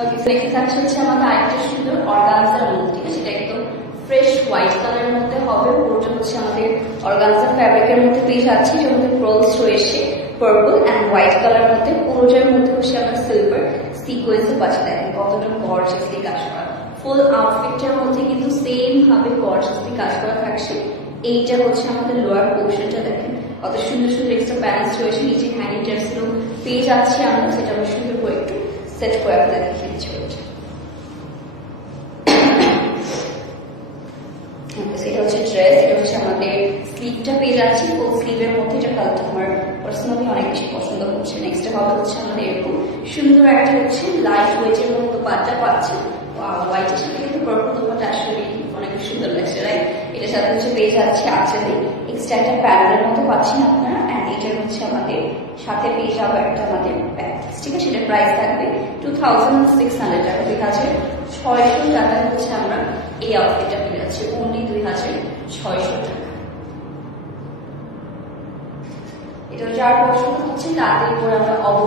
ওকে, next থাকছে হচ্ছে আমাদের আরেকটা সুন্দর অর্গানজার মধ্যে, ঠিক আছে? এটা একদম ফ্রেশ হোয়াইট কালারের মধ্যে হবে। পুরোটা হচ্ছে আমাদের অর্গানজা ফ্যাব্রিকের মধ্যে পেয়ে যাচ্ছে, যার মধ্যে ক্রলস রয়েছে পার্পল অ্যান্ড হোয়াইট কালার মধ্যে। পুরোটার মধ্যে হচ্ছে আমরা সিলভার সিকোয়েন্সে পাচ্ছি। দেখেন কতটা গর্জিয়াসলি কাজ করা। ফুল আউটফিটটার মধ্যে কিন্তু সেম ভাবে গর্জিয়াসলি কাজ করা থাকছে। এইটা হচ্ছে আমাদের লোয়ার পোর্শনটা, দেখেন কত সুন্দর সুন্দর এক্সট্রা প্যানেলস রয়েছে। নিচে হ্যান্ডিং টেপসগুলো পেয়ে যাচ্ছি আমরা, সেটা আমরা সুন্দর করে একটু সেট করে আপনাদের দেখিয়ে দিচ্ছি। এটা হচ্ছে ড্রেস, এটা হচ্ছে আমাদের স্লিভটা পেয়ে যাচ্ছি ফুল স্লিভের মধ্যে। এটা কালারটা আমার পার্সোনালি অনেক বেশি পছন্দ হচ্ছে। নেক্সট হবে হচ্ছে আমাদের এরকম সুন্দর একটা হচ্ছে লাইট ওয়েটের মতো পাটটা পাচ্ছে। হোয়াইটের সাথে কিন্তু পার্পল দোপাট্টা আসলে অনেক সুন্দর লাগছে, রাইট? এটার সাথে হচ্ছে পেয়ে যাচ্ছে আঁচলে এক্সট্রা একটা প্যানেলের মতো পাচ্ছেন আপনারা। অ্যান্ড এটা হচ্ছে আমাদের সাথে পেয়ে যাবো একটা আমাদের ব্যাগ, ঠিক আছে? এটার প্রাইস থাকবে 2600 টাকা। 2600 টাকা হচ্ছে আমরা এই আউটফিটটা পেয়ে যাচ্ছি, অনলি 2600 টাকা। এটা যার পছন্দ হচ্ছে তাদের উপর আমরা